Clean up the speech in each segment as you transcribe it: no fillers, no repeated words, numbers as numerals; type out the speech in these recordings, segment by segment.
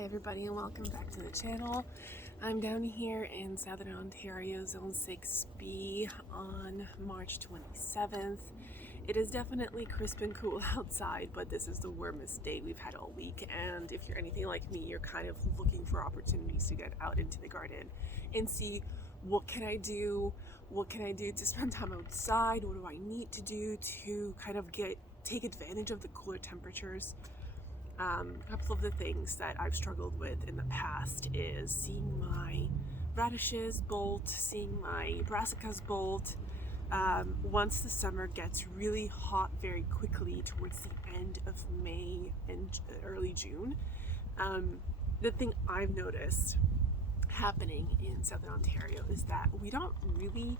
Hi everybody and welcome back to the channel. I'm down here in Southern Ontario, Zone 6B on March 27th. It is definitely crisp and cool outside, but this is the warmest day we've had all week, and if you're anything like me, you're kind of looking for opportunities to get out into the garden and see what can I do to spend time outside, what do I need to do to kind of take advantage of the cooler temperatures. A couple of the things that I've struggled with in the past is seeing my radishes bolt, seeing my brassicas bolt. Once the summer gets really hot very quickly towards the end of May and early June, the thing I've noticed happening in Southern Ontario is that we don't really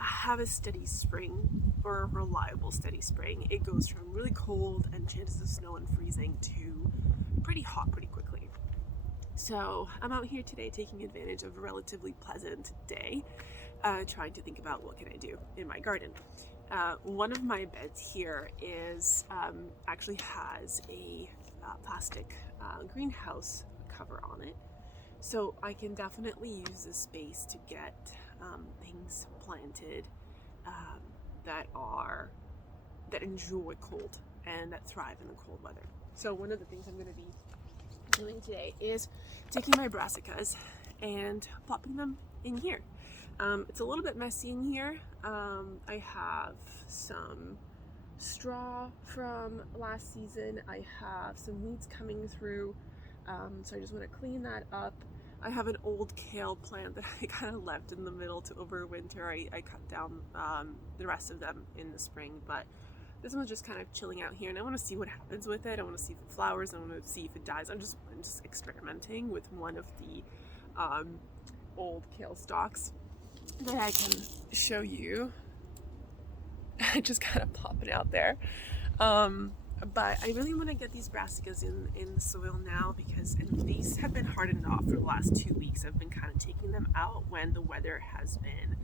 have a steady spring or a reliable steady spring. It goes from really cold and chances of snow and freezing to pretty hot pretty quickly. So I'm out here today taking advantage of a relatively pleasant day, trying to think about what can I do in my garden. One of my beds here is actually has a plastic greenhouse cover on it. So I can definitely use this space to get things planted that enjoy cold and that thrive in the cold weather. So one of the things I'm going to be doing today is taking my brassicas and popping them in here. It's a little bit messy in here. I have some straw from last season. I have some weeds coming through. So I just want to clean that up. I have an old kale plant that I kind of left in the middle to overwinter. I cut down the rest of them in the spring, but this one's just kind of chilling out here, and I want to see what happens with it. I want to see if it flowers. I want to see if it dies. I'm just experimenting with one of the old kale stalks that I can show you. Just kind of popping out there. But I really want to get these brassicas in the soil now because these have been hardened off for the last 2 weeks. I've been kind of taking them out when the weather has been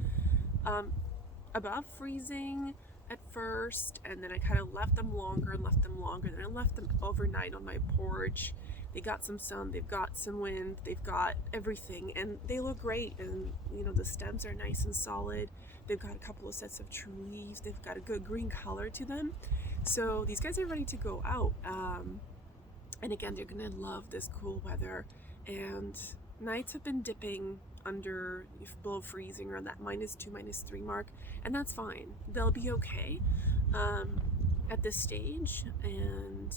above freezing at first, and then I kind of left them longer, then I left them overnight on my porch. They got some sun, they've got some wind, they've got everything, and they look great. And the stems are nice and solid. They've got a couple of sets of true leaves. They've got a good green color to them. So these guys are ready to go out. And again, they're gonna love this cool weather. And nights have been dipping under below freezing around that -2, -3 mark, and that's fine. They'll be okay at this stage, and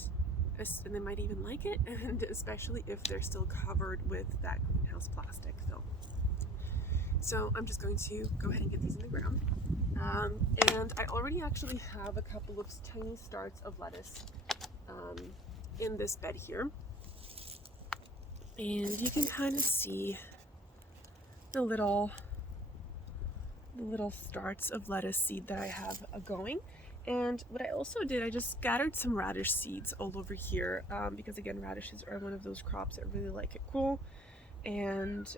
they might even like it, and especially if they're still covered with that greenhouse plastic film. So I'm just going to go ahead and get these in the ground. And I already actually have a couple of tiny starts of lettuce in this bed here. And you can kind of see the little starts of lettuce seed that I have going. And what I also did, I just scattered some radish seeds all over here because again, radishes are one of those crops that really like it cool. And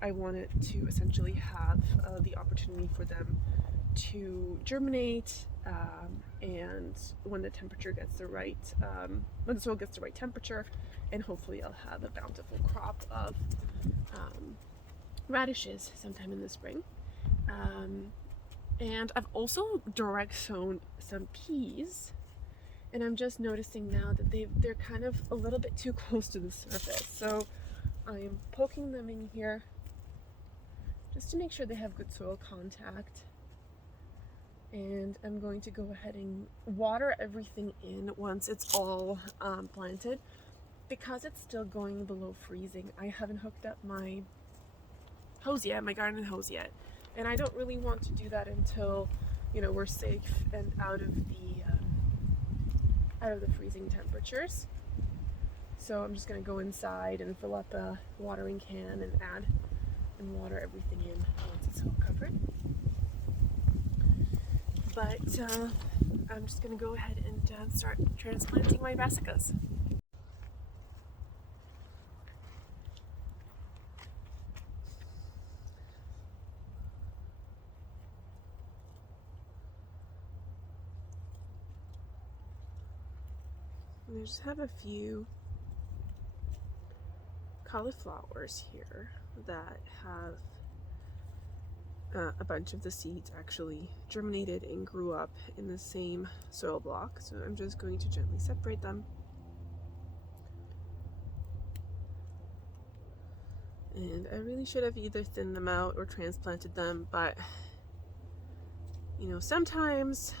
I wanted to essentially have the opportunity for them to germinate, and when the temperature gets the right, when the soil gets the right temperature, and hopefully I'll have a bountiful crop of radishes sometime in the spring. And I've also direct sown some peas, and I'm just noticing now that they're kind of a little bit too close to the surface. So I am poking them in here just to make sure they have good soil contact. And I'm going to go ahead and water everything in once it's all planted. Because it's still going below freezing, I haven't hooked up my hose yet, my garden hose yet. And I don't really want to do that until, we're safe and out of the freezing temperatures. So I'm just going to go inside and fill up a watering can and add and water everything in once it's all covered. But I'm just going to go ahead and start transplanting my brassicas. And I just have a few cauliflowers here that have a bunch of the seeds actually germinated and grew up in the same soil block. So I'm just going to gently separate them. And I really should have either thinned them out or transplanted them, but you know, sometimes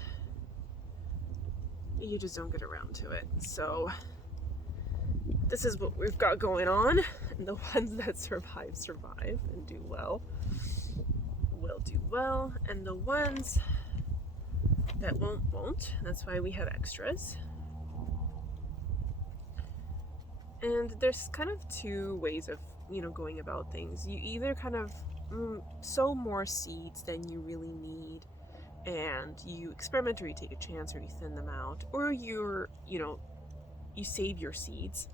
you just don't get around to it. So this is what we've got going on, and the ones that survive and do well will do well, and the ones that won't. That's why we have extras. And there's kind of two ways of, you know, going about things. You either kind of sow more seeds than you really need, and you experiment, or you take a chance, or you thin them out, or you save your seeds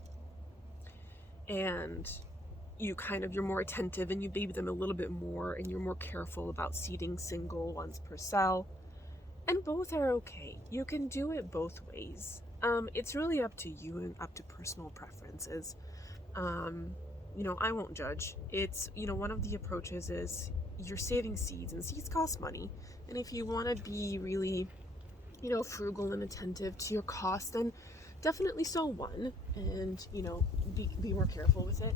and you're more attentive and you baby them a little bit more, and you're more careful about seeding single ones per cell. And both are okay. You can do it both ways. It's really up to you and up to personal preferences. I won't judge. It's, one of the approaches is you're saving seeds, and seeds cost money. And if you want to be really, frugal and attentive to your cost, then definitely sow one and, be more careful with it.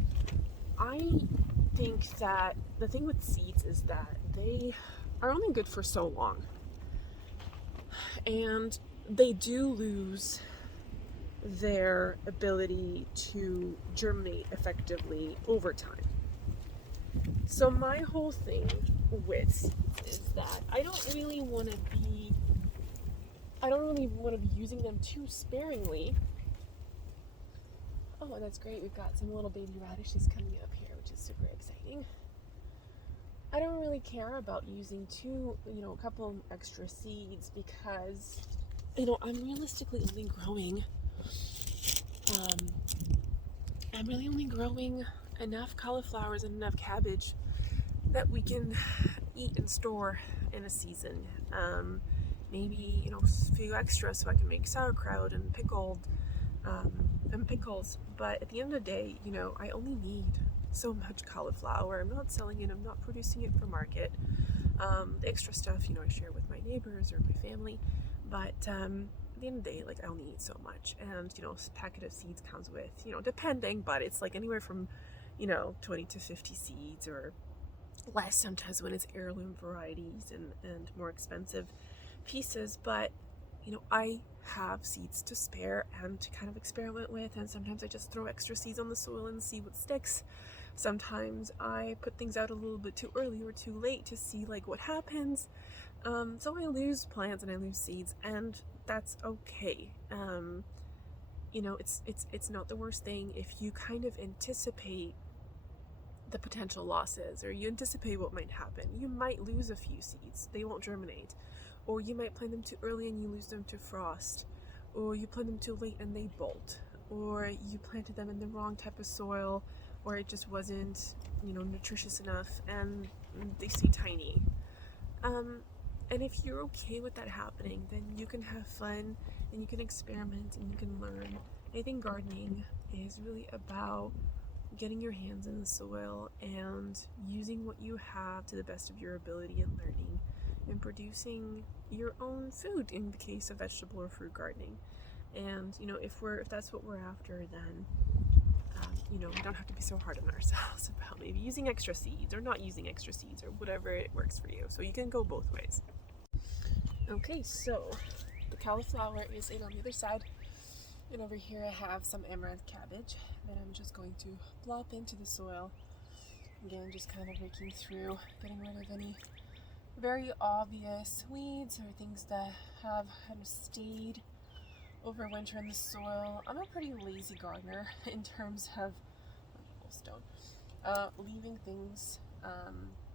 I think that the thing with seeds is that they are only good for so long. And they do lose their ability to germinate effectively over time. So my whole thing with seeds is that I don't really want to be using them too sparingly. Oh, that's great. We've got some little baby radishes coming up here, which is super exciting. I don't really care about using a couple extra seeds because, I'm realistically only growing enough cauliflowers and enough cabbage that we can eat and store in a season. Maybe, a few extra so I can make sauerkraut and pickles. But at the end of the day, I only need so much cauliflower. I'm not selling it. I'm not producing it for market. The extra stuff, I share with my neighbors or my family. But at the end of the day, I only eat so much. And, a packet of seeds comes with, depending, but it's anywhere from, 20 to 50 seeds or less sometimes when it's heirloom varieties and more expensive pieces. But, I have seeds to spare and to kind of experiment with. And sometimes I just throw extra seeds on the soil and see what sticks. Sometimes I put things out a little bit too early or too late to see what happens. So I lose plants and I lose seeds, and that's okay. It's not the worst thing if you kind of anticipate the potential losses, or you anticipate what might happen. You might lose a few seeds, they won't germinate, or you might plant them too early and you lose them to frost, or you plant them too late and they bolt, or you planted them in the wrong type of soil, or it just wasn't, nutritious enough and they stay tiny. And if you're okay with that happening, then you can have fun and you can experiment and you can learn. I think gardening is really about getting your hands in the soil and using what you have to the best of your ability and learning, and producing your own food in the case of vegetable or fruit gardening. And if that's what we're after, then we don't have to be so hard on ourselves about maybe using extra seeds or not using extra seeds or whatever it works for you. So you can go both ways. Okay, so the cauliflower is in on the other side, and over here I have some amaranth cabbage that I'm just going to plop into the soil. Again, just kind of raking through, getting rid of any very obvious weeds or things that have kind of stayed over winter in the soil. I'm a pretty lazy gardener in terms of leaving things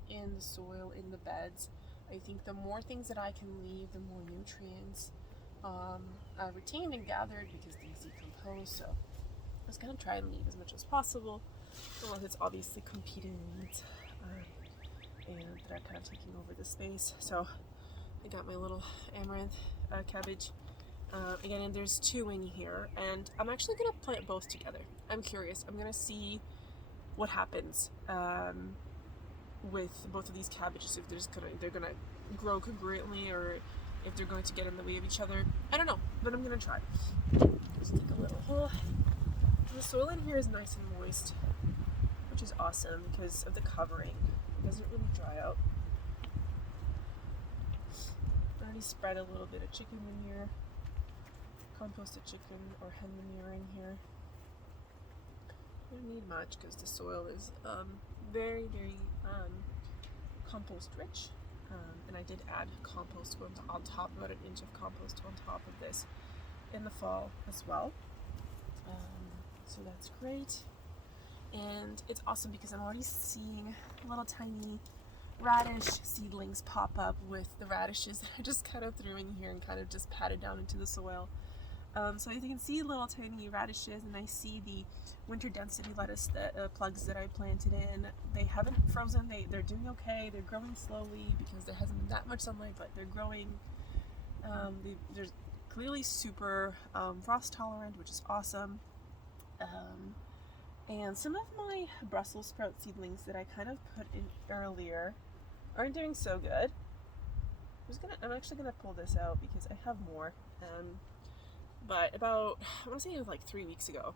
in the soil, in the beds. I think the more things that I can leave, the more nutrients are retained and gathered because things decompose. So I was going to try and leave as much as possible, unless it's obviously competing weeds and that are kind of taking over the space. So I got my little amaranth cabbage. Again, and there's two in here, and I'm actually going to plant both together. I'm curious. I'm going to see what happens with both of these cabbages, if they're gonna grow congruently or if they're going to get in the way of each other. I don't know, but I'm gonna try. Just dig a little hole. The soil in here is nice and moist, which is awesome because of the covering. It doesn't really dry out. I already spread a little bit of chicken manure, composted chicken or hen manure in here. I don't need much because the soil is very compost rich, and I did add compost on top, about an inch of compost on top of this in the fall as well, so that's great. And it's awesome because I'm already seeing little tiny radish seedlings pop up with the radishes that I just kind of threw in here and kind of just patted down into the soil. So you can see little tiny radishes, and I see the winter density lettuce plugs that I planted in. They haven't frozen. They're doing okay. They're growing slowly because there hasn't been that much sunlight, but they're growing. They're clearly super frost tolerant, which is awesome. And some of my Brussels sprout seedlings that I kind of put in earlier aren't doing so good. I'm actually gonna pull this out because I have more. But about, I want to say it was like 3 weeks ago,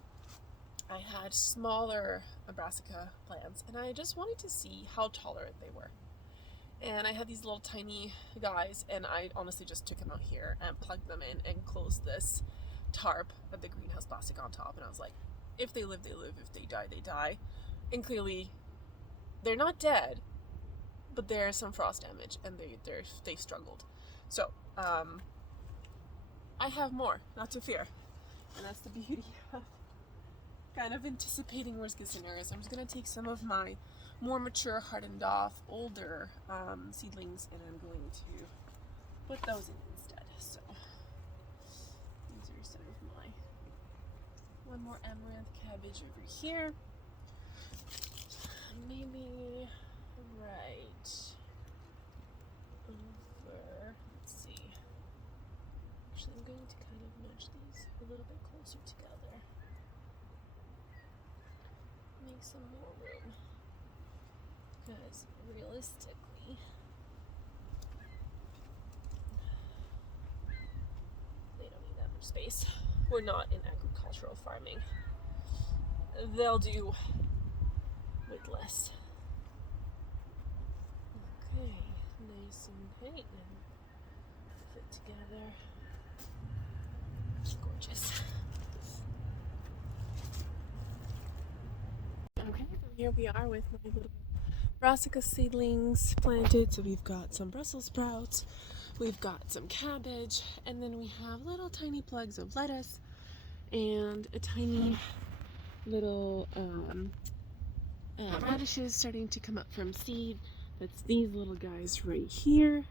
I had smaller brassica plants, and I just wanted to see how tolerant they were. And I had these little tiny guys, and I honestly just took them out here and plugged them in and closed this tarp of the greenhouse plastic on top. And I was like, if they live, they live. If they die, they die. And clearly, they're not dead, but there's some frost damage, and they've struggled. So, I have more, not to fear. And that's the beauty of kind of anticipating worst case scenarios. I'm just going to take some of my more mature, hardened off, older seedlings, and I'm going to put those in instead. So these are some of my, one more amaranth cabbage over here. Maybe right over, let's see. Actually, I'm going to kind of nudge these a little bit closer together. Make some more room. Because realistically, they don't need that much space. We're not in agricultural farming. They'll do with less. Okay, nice and tight and fit together. Gorgeous. Okay, so here we are with my little brassica seedlings planted. So we've got some Brussels sprouts, we've got some cabbage, and then we have little tiny plugs of lettuce and a tiny little radishes starting to come up from seed. That's these little guys right here,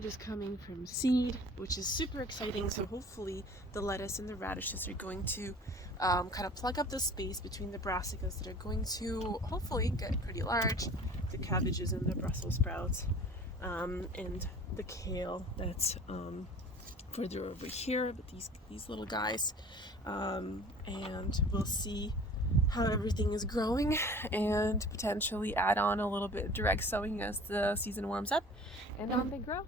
just coming from seed, which is super exciting. So hopefully the lettuce and the radishes are going to kind of plug up the space between the brassicas that are going to hopefully get pretty large, the cabbages and the Brussels sprouts, and the kale that's further over here, but these little guys, and we'll see how everything is growing and potentially add on a little bit of direct sowing as the season warms up and they grow.